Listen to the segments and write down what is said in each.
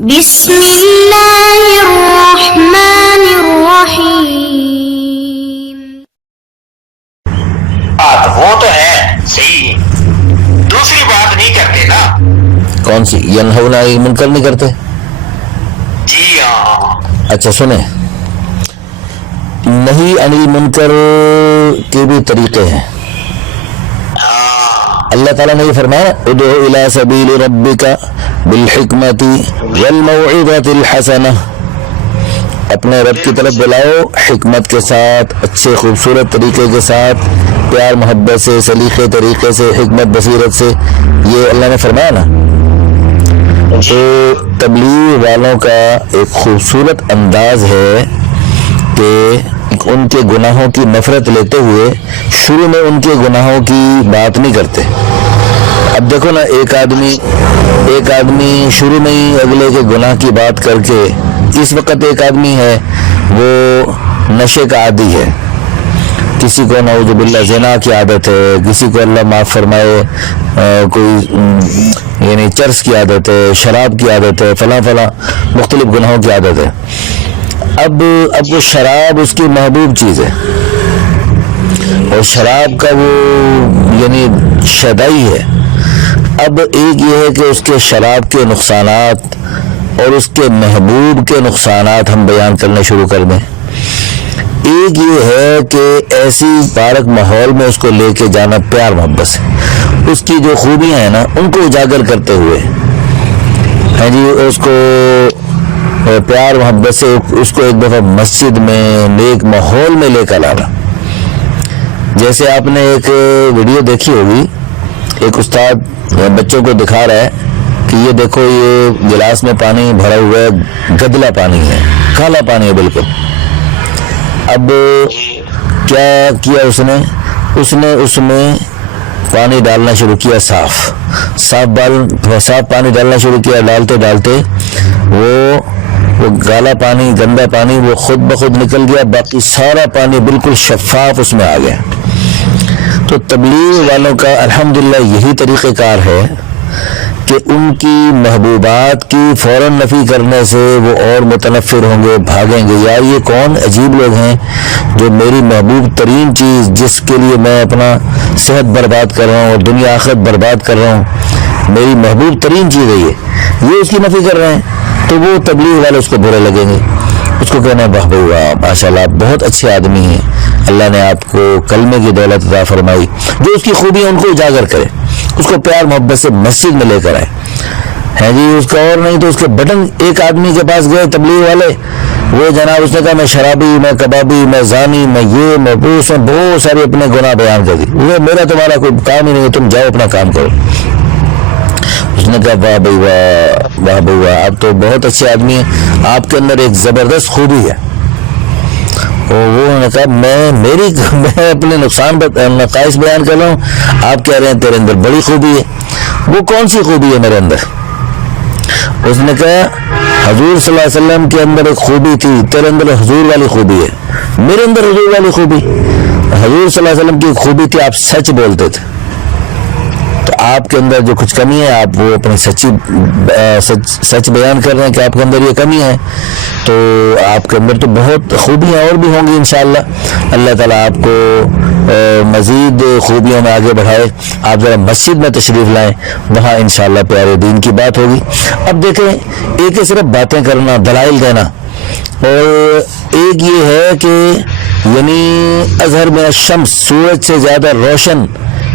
بسم اللہ الرحمن الرحیم. وہ تو ہے صحیح، دوسری بات نہیں کرتے نا. کون سی؟ ینہون عن المنکر نہیں کرتے؟ جی ہاں. اچھا سنیں، نہیں عن المنکر کے بھی طریقے ہیں. اللہ تعالیٰ نے یہ فرمایا ادعو الی سبیل ربک بالحکمت والموعظۃ الحسنہ، اپنے رب کی طرف بلاؤ حکمت کے ساتھ، اچھے خوبصورت طریقے کے ساتھ، پیار محبت سے، سلیقے طریقے سے، حکمت بصیرت سے. یہ اللہ نے فرمایا نا. تو تبلیغ والوں کا ایک خوبصورت انداز ہے کہ ان کے گناہوں کی نفرت لیتے ہوئے شروع میں ان کے گناہوں کی بات نہیں کرتے. اب دیکھو نا، ایک آدمی شروع میں ہی اگلے کے گناہ کی بات کر کے، اس وقت ایک آدمی ہے وہ نشے کا عادی ہے، کسی کو نعوذ باللہ زنا کی عادت ہے، کسی کو اللہ معاف فرمائے کوئی یعنی چرس کی عادت ہے، شراب کی عادت ہے، فلاں مختلف گناہوں کی عادت ہے. اب وہ شراب اس کی محبوب چیز ہے، اور شراب کا وہ یعنی شدائی ہے. اب ایک یہ ہے کہ اس کے شراب کے نقصانات اور اس کے محبوب کے نقصانات ہم بیان کرنے شروع کر دیں. ایک یہ ہے کہ ایسی پارک ماحول میں اس کو لے کے جانا پیار محبت سے، اس کی جو خوبیاں ہیں نا ان کو اجاگر کرتے ہوئے، ہاں جی، اس کو پیار محبت سے اس کو ایک دفعہ مسجد میں نیک ماحول میں لے کر لانا. جیسے آپ نے ایک ویڈیو دیکھی ہوگی، ایک استاد بچوں کو دکھا رہا ہے کہ یہ دیکھو، یہ گلاس میں پانی بھرا ہوا ہے، گدلا پانی ہے، کالا پانی ہے بالکل. اب کیا کیا اس نے اس میں پانی ڈالنا شروع کیا، صاف پانی ڈالنا شروع کیا. ڈالتے وہ کالا پانی، گندا پانی وہ خود بخود نکل گیا، باقی سارا پانی بالکل شفاف اس میں آ گیا. تو تبلیغ والوں کا الحمدللہ یہی طریقہ کار ہے کہ ان کی محبوبات کی فوراً نفی کرنے سے وہ اور متنفر ہوں گے، بھاگیں گے. یار یہ کون عجیب لوگ ہیں جو میری محبوب ترین چیز، جس کے لیے میں اپنا صحت برباد کر رہا ہوں اور دنیا آخرت برباد کر رہا ہوں، میری محبوب ترین چیز ہے یہ اس کی نفی کر رہے ہیں. تو وہ تبلیغ والے اس کو برے لگیں گے، اس کو کہنا ہے واہ بھائی واہ ماشاء اللہ آپ بہت اچھے آدمی ہیں، اللہ نے آپ کو کلمے کی دولت عطا فرمائی. جو اس کی خوبی ہے ان کو اجاگر کرے، اس کو پیار محبت سے مسجد میں لے کر آئے. ہے جی، اس کا اور نہیں تو اس کے بٹن. ایک آدمی کے پاس گئے تبلیغ والے، وہ جناب اس نے کہا میں شرابی، میں کبابی، میں زانی، میں یہ میں وہ، اس نے بہت سارے اپنے گناہ بیان کر دی. وہ میرا تمہارا کوئی کام ہی نہیں ہے، تم جاؤ اپنا کام کرو. اس نے کہا واہ بھائی واہ بھائی واہ آپ تو بہت اچھے آدمی ہیں، آپ کے اندر ایک زبردست خوبی ہے. اور وہ نے کہا میں اپنے نقائص بیان کر رہا ہوں، آپ کہہ رہے ہیں تیرے اندر بڑی خوبی ہے. وہ کون سی خوبی ہے میرے اندر؟ اس نے کہا حضور صلی اللہ علیہ وسلم کے اندر ایک خوبی تھی، تیرے اندر حضور والی خوبی ہے. میرے اندر حضور والی خوبی، حضور صلی اللہ علیہ وسلم کی خوبی تھی آپ سچ بولتے تھے. تو آپ کے اندر جو کچھ کمی ہے آپ وہ اپنی سچ بیان کر رہے ہیں کہ آپ کے اندر یہ کمی ہے. تو آپ کے اندر تو بہت خوبیاں اور بھی ہوں گی انشاءاللہ. اللہ تعالیٰ آپ کو مزید خوبیوں میں آگے بڑھائے. آپ ذرا مسجد میں تشریف لائیں، وہاں انشاءاللہ پیارے دین کی بات ہوگی. اب دیکھیں، ایک ہی صرف باتیں کرنا، دلائل دینا، اور ایک یہ ہے کہ یعنی اظہر من الشمس، سورج سے زیادہ روشن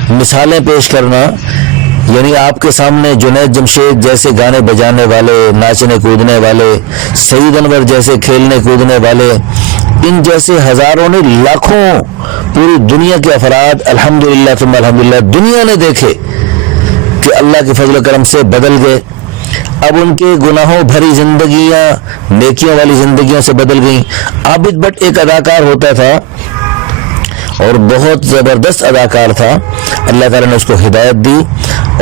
مثالیں پیش کرنا. یعنی آپ کے سامنے جنید جمشید جیسے گانے بجانے والے، ناچنے کودنے والے، سعید انور جیسے کھیلنے کودنے والے، ان جیسے ہزاروں نے، لاکھوں پوری دنیا کے افراد الحمدللہ ثم الحمدللہ دنیا نے دیکھے کہ اللہ کے فضل و کرم سے بدل گئے. اب ان کے گناہوں بھری زندگیاں نیکیوں والی زندگیوں سے بدل گئیں. عابد بٹ ایک اداکار ہوتا تھا اور بہت زبردست اداکار تھا، اللہ تعالیٰ نے اس کو ہدایت دی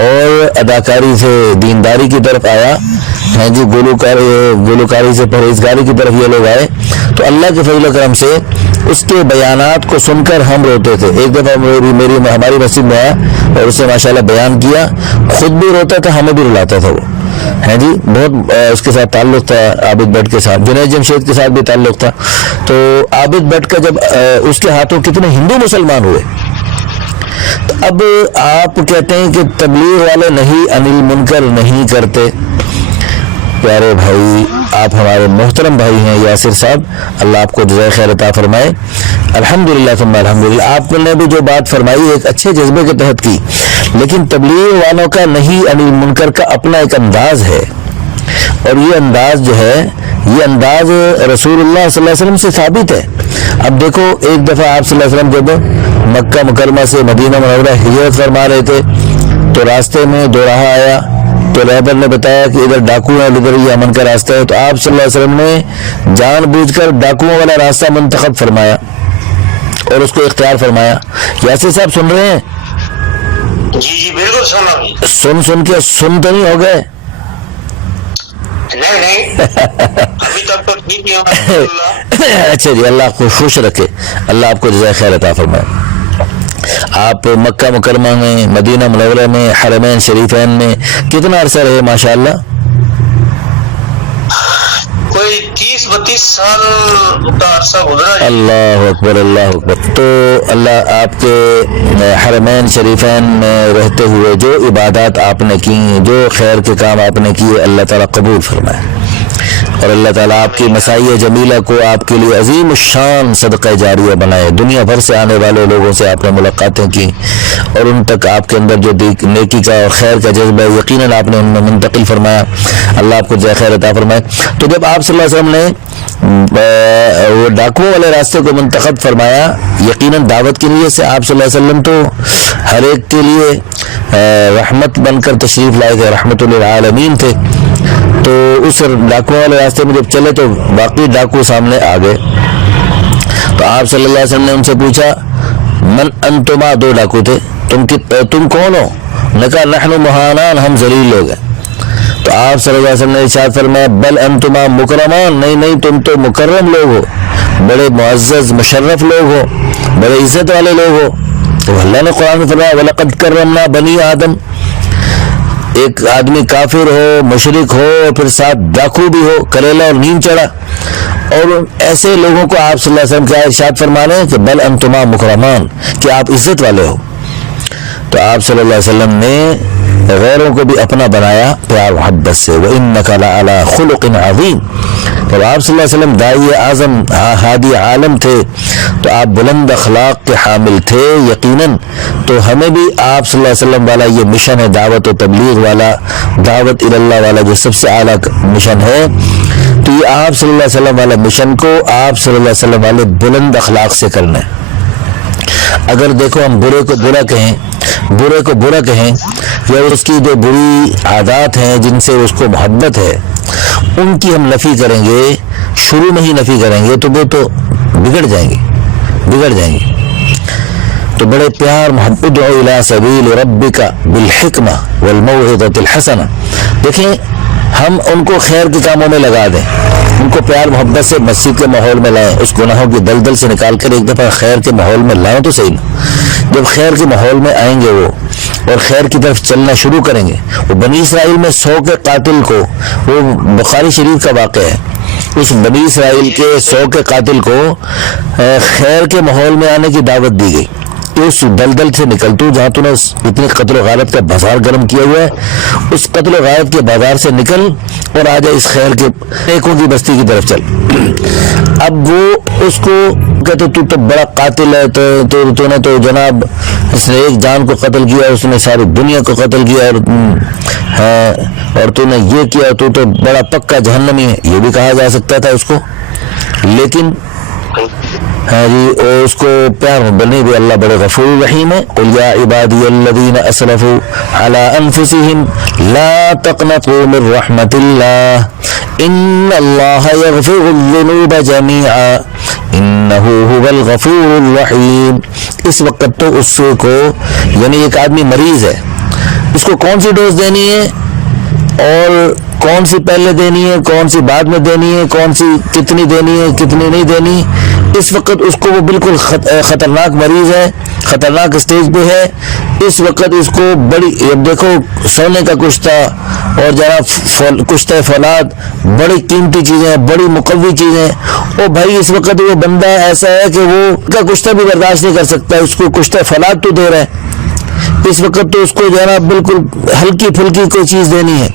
اور اداکاری سے دینداری کی طرف آیا. ہیں جی، گلوکاری سے پرہیزگاری کی طرف یہ لوگ آئے. تو اللہ کے فضل و کرم سے اس کے بیانات کو سن کر ہم روتے تھے. ایک دفعہ ہماری مسجد میں آیا اور اسے ماشاءاللہ بیان کیا، خود بھی روتا تھا، ہمیں بھی رلاتا تھا. وہ ہے جی، بہت اس کے ساتھ تعلق تھا عابد بٹ کے ساتھ، جنید جمشید کے ساتھ بھی تعلق تھا. تو عابد بٹ کا جب اس کے ہاتھوں کتنے ہندو مسلمان ہوئے. تو اب آپ کہتے ہیں کہ تبلیغ والے نہیں انل منکر نہیں کرتے. پیارے بھائی، آپ ہمارے محترم بھائی ہیں یاسر صاحب، اللہ آپ کو جزائے خیر عطا فرمائے. الحمدللہ ثم الحمدللہ، آپ نے بھی جو بات فرمائی ایک اچھے جذبے کے تحت کی، لیکن تبلیغ والوں کا نہیں انل منکر کا اپنا ایک انداز ہے، اور یہ انداز جو ہے یہ انداز رسول اللہ صلی اللہ علیہ وسلم سے ثابت ہے. اب دیکھو، ایک دفعہ آپ صلی اللہ علیہ وسلم جب مکہ مکرمہ سے مدینہ منورہ ہجرت فرما رہے تھے تو راستے میں دوراہا آیا، تو رہبر نے بتایا کہ ادھر ڈاکو ہیں، ادھر یہ امن کا راستہ ہے. تو آپ صلی اللہ علیہ وسلم نے جان بوجھ کر ڈاکوؤں والا راستہ منتخب فرمایا اور اس کو اختیار فرمایا. یاسر صاحب سن رہے ہیں؟ جی جی بالکل سنا. سن کے سن تو نہیں ہو گئے؟ نہیں ابھی تک تو ٹھیک نہیں ہوا. اچھا جی، اللہ آپ کو خوش رکھے، اللہ آپ کو جزائے خیر عطا فرمائے. آپ مکہ مکرمہ میں، مدینہ منورہ میں، حرمین شریفین میں کتنا عرصہ رہے ماشاءاللہ؟ کوئی 30-32 سال کا عرصہ گزرا. اللہ اکبر، اللہ اکبر. تو اللہ آپ کے حرمین شریفین میں رہتے ہوئے جو عبادات آپ نے کی، جو خیر کے کام آپ نے کیے، اللہ تعالیٰ قبول فرمائے، اور اللہ تعالیٰ آپ کی مسائی جمیلہ کو آپ کے لیے عظیم الشان صدقہ جاریہ بنائے. دنیا بھر سے آنے والے لوگوں سے آپ نے ملاقاتیں کی اور ان تک آپ کے اندر جو نیکی کا اور خیر کا جذبہ یقیناً آپ نے ان میں منتقل فرمایا. اللہ آپ کو جزائے خیر عطا فرمائے. تو جب آپ صلی اللہ علیہ وسلم نے وہ ڈاکوؤں والے راستے کو منتخب فرمایا، یقیناً دعوت کی نیت سے آپ صلی اللہ علیہ وسلم تو ہر ایک کے لیے رحمت بن کر تشریف لائے تھے، رحمت للعالمین تھے. تو اس ڈاکوؤں والے راستے میں جب چلے تو باقی ڈاکو سامنے آ گئے. تو آپ صلی اللہ علیہ وسلم نے ان سے پوچھا، من انتما، دو ڈاکو تھے، تم کون ہو؟ نے کہا نحن مہانان، ہم ذلیل لوگ ہیں. تو آپ صلی اللہ علیہ وسلم نے ارشاد فرمایا، بل انتما مکرمان، نہیں تم تو مکرم لوگ ہو، بڑے معزز مشرف لوگ ہو، بڑے عزت والے لوگ ہو. تو اللہ نے قرآن میں فرمایا وَلَقَدْ كَرَّمْنَا بَنِي آدم. ایک آدمی کافر ہو، مشرک ہو، پھر ساتھ ڈاکو بھی ہو، کریلا اور نیم چڑھا، اور ایسے لوگوں کو آپ صلی اللہ علیہ وسلم کیا ارشاد فرما رہے ہیں کہ بل انتما مکرمان، کہ آپ عزت والے ہو. تو آپ صلی اللہ علیہ وسلم نے غیروں کو بھی اپنا بنایا پیار محبت سے. وَإِنَّكَ لَعَلَىٰ خُلُقٍ عَظِيمٍ. جب آپ صلی اللہ علیہ وسلم داعی اعظم ہادی عالم تھے تو آپ بلند اخلاق کے حامل تھے یقیناً. تو ہمیں بھی آپ صلی اللہ علیہ وسلم والا یہ مشن ہے، دعوت و تبلیغ والا، دعوت اللہ والا جو سب سے اعلیٰ مشن ہے، تو یہ آپ صلی اللہ علیہ وسلم والا مشن کو آپ صلی اللہ علیہ وسلم والے بلند اخلاق سے کرنا ہے. اگر دیکھو ہم برے کو برا کہیں یا اس کی جو بری عادات ہیں جن سے اس کو محبت ہے ان کی ہم نفی کریں گے، شروع میں ہی نفی کریں گے، تو وہ تو بگڑ جائیں گے. تو بڑے پیار محبت، ادعو الی سبیل ربک بالحکمہ والموعظۃ الحسنہ. دیکھیں، ہم ان کو خیر کے کاموں میں لگا دیں، ان کو پیار محبت سے مسجد کے ماحول میں لائیں، اس گناہوں کی دلدل سے نکال کر ایک دفعہ خیر کے ماحول میں لائیں تو صحیح نا. جب خیر کے ماحول میں آئیں گے وہ اور خیر کی طرف چلنا شروع کریں گے. وہ بنی اسرائیل میں 100 کے قاتل کو، وہ بخاری شریف کا واقعہ ہے، اس بنی اسرائیل کے 100 کے قاتل کو خیر کے ماحول میں آنے کی دعوت دی گئی کہ اس دلدل سے نکل، تو جہاں تو نے اتنے قتل و غارت کا بازار گرم کیا ہوا ہے، اس قتل و غارت کے بازار سے نکل اور آ جائے اس خیر کے نیکوں کی بستی کی طرف چل. اب وہ اس کو کہتے تو بڑا قاتل ہے، تو نے تو جناب اس نے ایک جان کو قتل کیا، اس نے ساری دنیا کو قتل کیا، اور تو نے یہ کیا، تو بڑا پکا جہنمی ہے، یہ بھی کہا جا سکتا تھا اس کو. لیکن ہاں جی، اس کو پیار بنی بھی اللہ بڑے غفور رحیم ہے. قل یا عبادی الذین اسرفوا علی انفسہم لا تقنطوا من رحمت اللہ ان اللہ یغفر الذنوب جمیعا انہ هو الغفور الرحیم. اس وقت تو اس کو، یعنی ایک آدمی مریض ہے، اس کو کون سی ڈوز دینی ہے اور کون سی پہلے دینی ہے، کون سی بعد میں دینی ہے، کون سی کتنی دینی ہے کتنی نہیں دینی، اس وقت اس کو وہ بالکل خطرناک مریض ہے، خطرناک اسٹیج پہ ہے، اس وقت اس کو بڑی، اب دیکھو سونے کا کچھ تھا اور جناب کچھ تھا فولاد، بڑی قیمتی چیزیں، بڑی مقوی چیزیں، اور بھائی اس وقت وہ بندہ ایسا ہے کہ وہ کا کچھ بھی برداشت نہیں کر سکتا، اس کو کچھ فولاد تو دے رہا ہے، اس وقت تو اس کو جناب بالکل ہلکی پھلکی کوئی چیز دینی ہے۔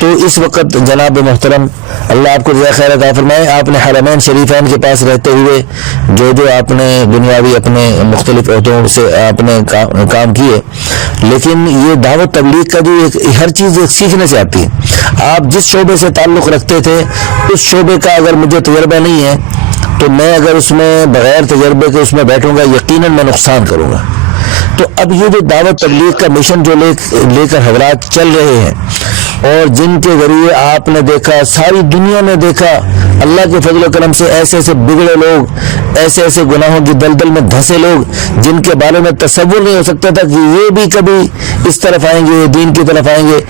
تو اس وقت جناب محترم اللہ آپ کو جزائے خیر عطا فرمائے، آپ نے حرمین شریفین کے پاس رہتے ہوئے جو آپ نے دنیاوی اپنے مختلف عہدوں سے آپ نے کام کیے، لیکن یہ دعوت تبلیغ کا جو ہر چیز سیکھنے سے آتی ہے۔ آپ جس شعبے سے تعلق رکھتے تھے اس شعبے کا اگر مجھے تجربہ نہیں ہے تو میں اگر اس میں بغیر تجربے کے اس میں بیٹھوں گا یقیناً میں نقصان کروں گا۔ تو اب یہ جو دعوت تبلیغ کا مشن جو لے کر حضرات چل رہے ہیں اور جن کے ذریعے آپ نے دیکھا، ساری دنیا میں دیکھا، اللہ کے فضل و کرم سے ایسے ایسے بگڑے لوگ، ایسے ایسے گناہوں کی دلدل میں دھسے لوگ جن کے بارے میں تصور نہیں ہو سکتا تھا کہ یہ بھی کبھی اس طرف آئیں گے، دین کی طرف آئیں گے،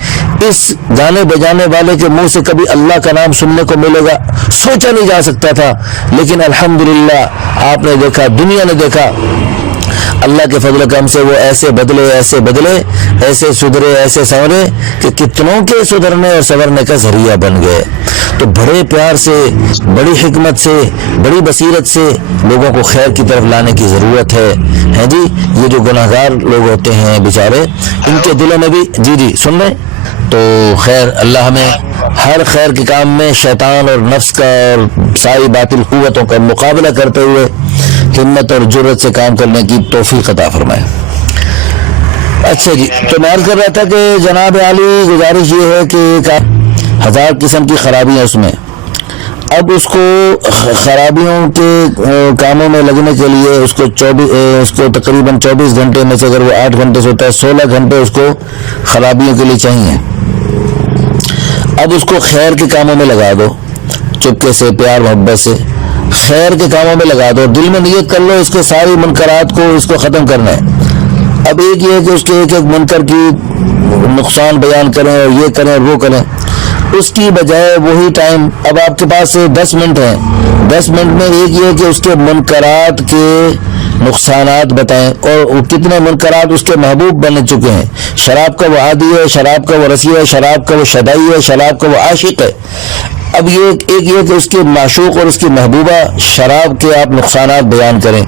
اس گانے بجانے والے کے منہ سے کبھی اللہ کا نام سننے کو ملے گا، سوچا نہیں جا سکتا تھا۔ لیکن الحمدللہ آپ نے دیکھا، دنیا نے دیکھا، اللہ کے فضل و کرم سے وہ ایسے بدلے، ایسے سدھرے، ایسے سنورے کہ کتنوں کے سدھرنے اور سنورنے کا ذریعہ بن گئے۔ تو بڑے پیار سے، بڑی حکمت سے، بڑی بصیرت سے لوگوں کو خیر کی طرف لانے کی ضرورت ہے جی۔ یہ جو گناہگار لوگ ہوتے ہیں بیچارے، ان کے دلوں میں بھی جی سن رہے۔ تو خیر اللہ ہمیں ہر خیر کے کام میں شیطان اور نفس کا اور ساری باطل قوتوں کا مقابلہ کرتے ہوئے ہمت اور جرأت سے کام کرنے کی توفیق عطا فرمائے۔ اچھا جی، تو میں عرض کر رہا تھا کہ جناب عالی گزارش یہ ہے کہ 1000 قسم کی خرابیاں اس میں، اب اس کو خرابیوں کے کاموں میں لگنے کے لیے اس کو تقریباً 24 گھنٹے میں سے اگر وہ 8 گھنٹے سوتا ہے، 16 گھنٹے اس کو خرابیوں کے لیے چاہیے۔ اب اس کو خیر کے کاموں میں لگا دو، چپکے سے، پیار محبت سے خیر کے کاموں میں لگا دو، دل میں نیت کر لو اس کے ساری منکرات کو اس کو ختم کرنا ہے۔ اب ایک یہ کہ اس کے ایک منکر کی نقصان بیان کریں اور یہ کریں اور وہ کریں، اس کی بجائے وہی ٹائم، اب آپ کے پاس 10 منٹ ہیں، 10 منٹ میں ایک یہ کہ اس کے منکرات کے نقصانات بتائیں اور کتنے منکرات اس کے محبوب بن چکے ہیں۔ شراب کا وہ عادی ہے، شراب کا وہ رسی ہے، شراب کا وہ شدائی ہے، شراب کا وہ عاشق ہے۔ اب یہ ایک یہ کہ اس کے معشوق اور اس کی محبوبہ شراب کے آپ نقصانات بیان کریں،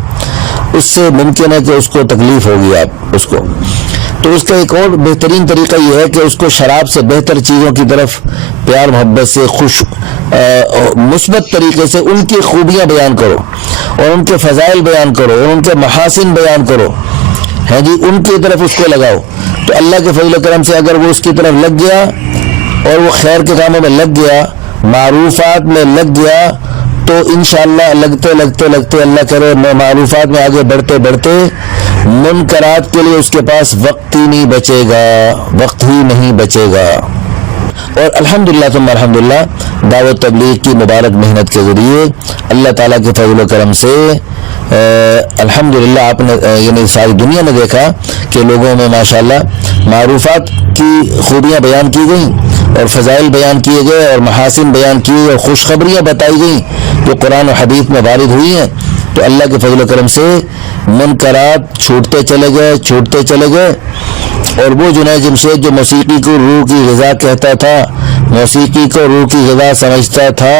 اس سے ممکن ہے کہ اس کو تکلیف ہوگی آپ اس کو۔ تو اس کا ایک اور بہترین طریقہ یہ ہے کہ اس کو شراب سے بہتر چیزوں کی طرف پیار محبت سے مثبت طریقے سے ان کی خوبیاں بیان کرو اور ان کے فضائل بیان کرو اور ان کے محاسن بیان کرو، ہے جی، ان کی طرف اس کو لگاؤ۔ تو اللہ کے فضل و کرم سے اگر وہ اس کی طرف لگ گیا اور وہ خیر کے کاموں میں لگ گیا، معروفات میں لگ گیا، تو انشاءاللہ لگتے اللہ کرے معروفات میں آگے بڑھتے منکرات کے لیے اس کے پاس وقت ہی نہیں بچے گا۔ اور الحمدللہ ثم الحمدللہ دعوت تبلیغ کی مبارک محنت کے ذریعے اللہ تعالیٰ کے فضل و کرم سے الحمدللہ آپ نے یعنی ساری دنیا نے دیکھا کہ لوگوں میں ماشاءاللہ معروفات کی خوبیاں بیان کی گئیں اور فضائل بیان کیے گئے اور محاسن بیان کیے اور خوشخبریاں بتائی گئیں جو قرآن و حدیث میں وارد ہوئی ہیں۔ تو اللہ کے فضل و کرم سے منکرات چھوٹتے چلے گئے اور وہ جنید جمشید جو موسیقی کو روح کی غذا کہتا تھا، موسیقی کو روح کی غذا سمجھتا تھا،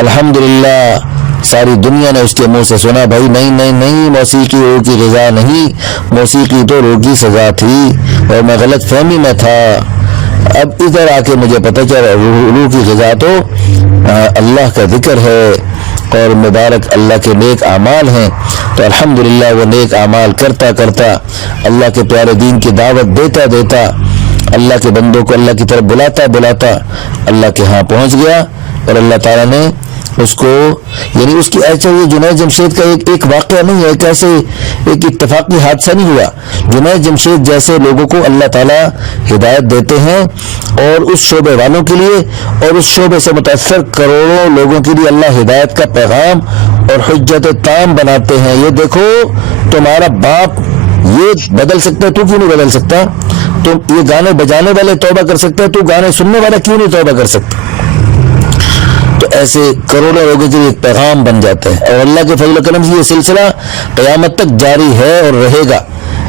الحمدللہ ساری دنیا نے اس کے منہ سے سنا، بھائی نہیں، موسیقی روح کی غذا نہیں، موسیقی تو روح کی سزا تھی اور میں غلط فہمی میں تھا۔ اب ادھر آ کے مجھے پتہ چلا روح کی غذا تو اللہ کا ذکر ہے اور مبارک اللہ کے نیک اعمال ہیں۔ تو الحمدللہ وہ نیک اعمال کرتا اللہ کے پیارے دین کی دعوت دیتا اللہ کے بندوں کو اللہ کی طرف بلاتا اللہ کے ہاں پہنچ گیا اور اللہ تعالیٰ نے اس کو یعنی اس کی ایسا یہ جنید جمشید کا ایک واقعہ نہیں ہے، کیسے ایک اتفاقی حادثہ نہیں ہوا۔ جنید جمشید جیسے لوگوں کو اللہ تعالیٰ ہدایت دیتے ہیں اور اس شعبے والوں کے لیے اور اس شعبے سے متاثر کروڑوں لوگوں کے لیے اللہ ہدایت کا پیغام اور حجت تام بناتے ہیں۔ یہ دیکھو تمہارا باپ یہ بدل سکتا ہے، تو کیوں نہیں بدل سکتا؟ تم یہ گانے بجانے والے توبہ کر سکتے ہیں، تو گانے سننے والا کیوں نہیں توبہ کر سکتا؟ تو ایسے کروڑوں لوگوں کے لیے ایک پیغام بن جاتا ہے. اور اللہ کے فضل و کرم سے یہ سلسلہ قیامت تک جاری ہے اور رہے گا.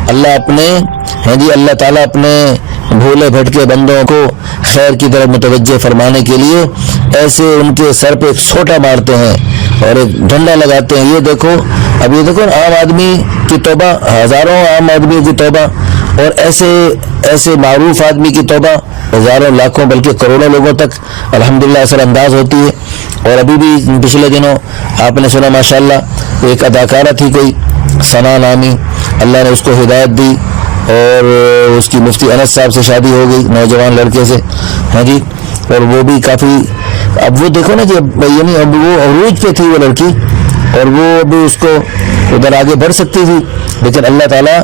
اللہ تعالیٰ اپنے بھولے بھٹکے بندوں کو خیر کی طرف متوجہ فرمانے کے لیے ایسے ان کے سر پہ ایک سوٹا مارتے ہیں اور ایک ڈنڈا لگاتے ہیں. یہ دیکھو عام آدمی کی توبہ، ہزاروں عام آدمی کی توبہ، اور ایسے معروف آدمی کی توبہ ہزاروں لاکھوں بلکہ کروڑوں لوگوں تک الحمدللہ اثر انداز ہوتی ہے. اور ابھی بھی پچھلے دنوں آپ نے سنا ماشاءاللہ ایک اداکارہ تھی کوئی ثنا نامی، اللہ نے اس کو ہدایت دی اور اس کی مفتی انس صاحب سے شادی ہو گئی، نوجوان لڑکے سے. اور وہ بھی کافی، اب وہ دیکھو نا جی، یعنی اب وہ عروج پہ تھی وہ لڑکی اور وہ ابھی اس کو ادھر آگے بڑھ سکتی تھی، لیکن اللہ تعالیٰ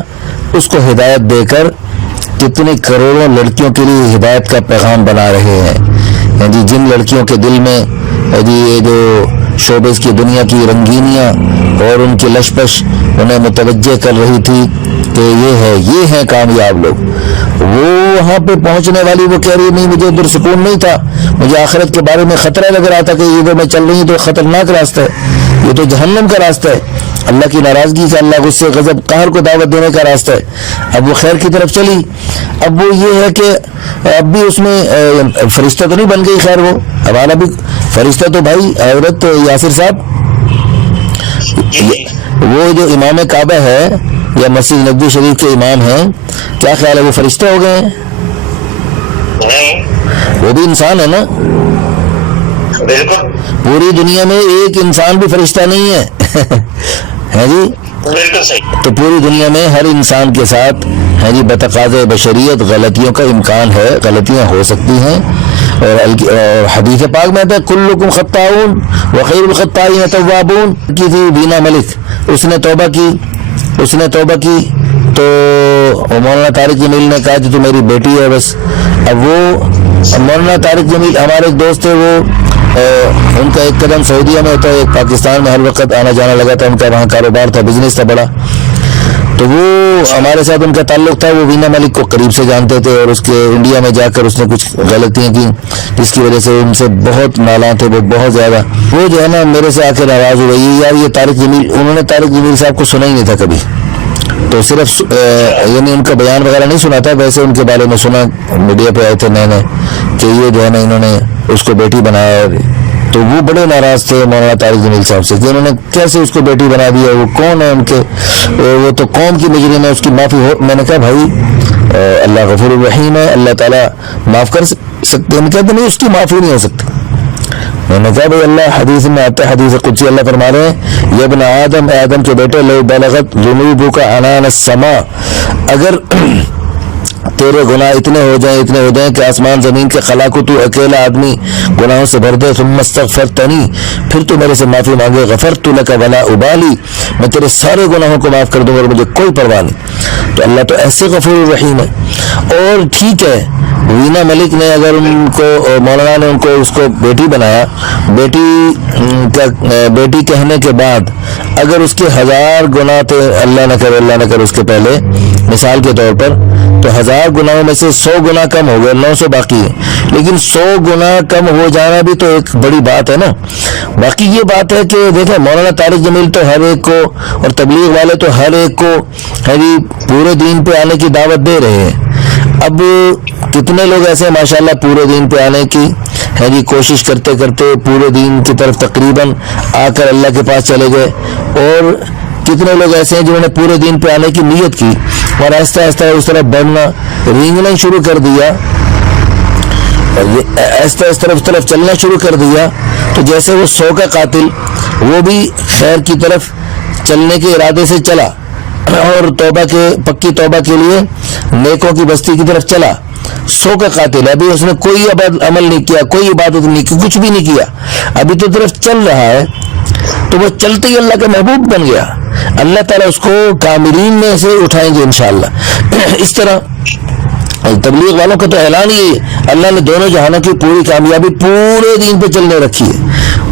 اس کو ہدایت دے کر کتنے کروڑوں لڑکیوں کے لیے ہدایت کا پیغام بنا رہے ہیں. جن لڑکیوں کے دل میں یہ جو شوبز کی دنیا کی رنگینیاں اور ان کی لشپش انہیں متوجہ کر رہی تھی کہ یہ ہیں کامیاب لوگ، وہ وہاں پہ پہنچنے والی وہ کہہ رہی نہیں مجھے ادھر سکون نہیں تھا، مجھے آخرت کے بارے میں خطرہ لگ رہا تھا کہ یہ جو میں چل رہی ہوں تو خطرناک راستہ ہے، یہ تو جہنم کا راستہ ہے، اللہ کی ناراضگی کا، اللہ غصے غضب قہر کو دعوت دینے کا راستہ ہے. اب وہ خیر کی طرف چلی. اب وہ یہ ہے کہ اب بھی اس میں فرشتہ تو نہیں بن گئی، خیر وہ ہمارا بھی فرشتہ تو بھائی حضرت یاسر صاحب، وہ جو امام کعبہ ہے یا مسجد نبوی شریف کے امام ہیں، کیا خیال ہے وہ فرشتہ ہو گئے ہیں؟ وہ بھی انسان ہے نا. بالکل پوری دنیا میں ایک انسان بھی فرشتہ نہیں ہے جی. بالکل صحیح. تو پوری دنیا میں ہر انسان کے ساتھ بتقاضۂ بشریت غلطیوں کا امکان ہے، غلطیاں ہو سکتی ہیں. اور حدیث پاک میں آتا ہے کلکم خطاؤن وخیر الخطائین توابون کی تھی بینا ملک، اس نے توبہ کی تو مولانا طارق جمیل نے کہا کہ تو میری بیٹی ہے بس. اب وہ مولانا طارق جمیل ہمارے ایک دوست تھے، وہ ان کا ایک قدم سعودیہ میں ہوتا ہے، ایک پاکستان میں ہر وقت آنا جانا لگا تھا، ان کا وہاں کاروبار تھا، بزنس تھا بڑا. تو وہ ہمارے ساتھ ان کا تعلق تھا، وہ وینا ملک کو قریب سے جانتے تھے اور اس کے انڈیا میں جا کر اس نے کچھ غلطیاں کی جس کی وجہ سے ان سے بہت نالاں تھے وہ بہت زیادہ. وہ جو ہے نا میرے سے آ کے ناراض ہو گئی، یار یہ طارق جمیل، انہوں نے طارق جمیل صاحب کو سنا ہی نہیں تھا کبھی، تو صرف یعنی ان کا بیان وغیرہ نہیں سنا تھا، ویسے ان کے بارے میں سنا، میڈیا پہ آئے تھے نئے کہ یہ جو ہے نا انہوں نے اس کو بیٹی بنایا. تو وہ بڑے ناراض تھے مولانا طارق جمیل صاحب سے کہ انہوں نے کیسے اس کو بیٹی بنا دیا، وہ کون ہے ان کے، وہ تو قوم کی مجرم ہے، اس کی معافی ہو. میں نے کہا بھائی اللہ غفور الرحیم ہے، اللہ تعالیٰ معاف کر سکتے ہیں. کہتے نہیں اس کی معافی نہیں ہو سکتی. میں نے کہا بھائی اللہ حدیث میں آتا ہے، حدیث قدسی اللہ فرما رہے ہیں یا ابن آدم، اے آدم کے بیٹے، لو بلغت ذنوبک عنان السماء، اگر تیرے گناہ اتنے ہو جائیں کہ آسمان زمین کے خلا کو تو اکیلا آدمی گناہوں سے بھر دے، ثم استغفرتنی، پھر تو میرے سے معافی مانگے، غفرت لک ولا ابالی، میں تیرے سارے گناہوں کو معاف کر دوں گا اور مجھے کوئی پرواہ نہیں. تو اللہ تو ایسے غفور الرحیم ہے. اور ٹھیک ہے وینا ملک نے اگر ان کو مولانا نے ان کو اس کو بیٹی بنایا، بیٹی کہنے کے بعد اگر اس کے 1000 گناہ تھے، اللہ نہ کرے اس کے پہلے مثال کے طور پر، تو 1000 گناہوں میں سے 100 گناہ کم ہو گئے، 900 باقی ہیں. لیکن 100 گناہ کم ہو جانا بھی تو ایک بڑی بات ہے نا. باقی یہ بات ہے کہ دیکھیں مولانا طارق جمیل تو ہر ایک کو، اور تبلیغ والے تو ہر ایک کو پورے دین پہ آنے کی دعوت دے رہے ہیں. اب کتنے لوگ ایسے ہیں ماشاءاللہ پورے دین پہ آنے کی کوشش کرتے پورے دین کی طرف تقریباً آ کر اللہ کے پاس چلے گئے، اور کتنے لوگ ایسے ہیں جنہوں نے پورے دین پہ آنے کی نیت کی اور آہستہ آہستہ اس طرف بڑھنا، رینگنا شروع کر دیا، آہستہ آہستہ اس طرف چلنا شروع کر دیا. تو جیسے وہ 100 کا قاتل، وہ بھی خیر کی طرف چلنے کے ارادے سے چلا اور پکی توبہ کے لیے نیکوں کی بستی کی طرف چلا. 100 کا قاتل، ابھی اس نے کوئی عمل نہیں کیا، کوئی عبادت نہیں کی، کچھ بھی نہیں کیا، ابھی تو طرف چل رہا ہے. تو وہ چلتے ہی اللہ کا محبوب بن گیا. اللہ تعالیٰ اس کو کاملین میں سے اٹھائیں گے انشاءاللہ. اس طرح تبلیغ والوں کا تو اعلان ہی ہے، اللہ نے دونوں جہانوں کی پوری کامیابی پورے دین پہ چلنے رکھی ہے.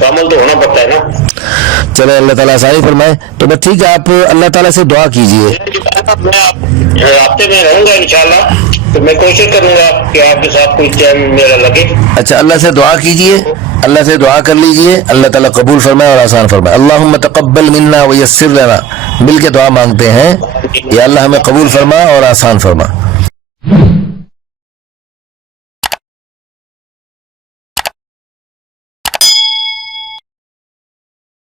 تو عمل تو ہونا پڑتا ہے نا. چلو اللہ تعالیٰ آسانی فرمائے. تو بس ٹھیک ہے، آپ اللہ تعالیٰ سے دعا کیجئے. میں رابطے میں رہوں گا انشاءاللہ، تو میں کوشش کروں گا کہ آپ کے ساتھ کوئی ٹائم میرا لگے. اچھا، اللہ سے دعا کیجئے، اللہ سے دعا کر لیجئے، اللہ تعالیٰ قبول فرمائے اور آسان فرمائے. اللہم تقبل منا ویسر لنا، مل کے دعا مانگتے ہیں، یا اللہ ہمیں قبول فرما اور آسان فرما.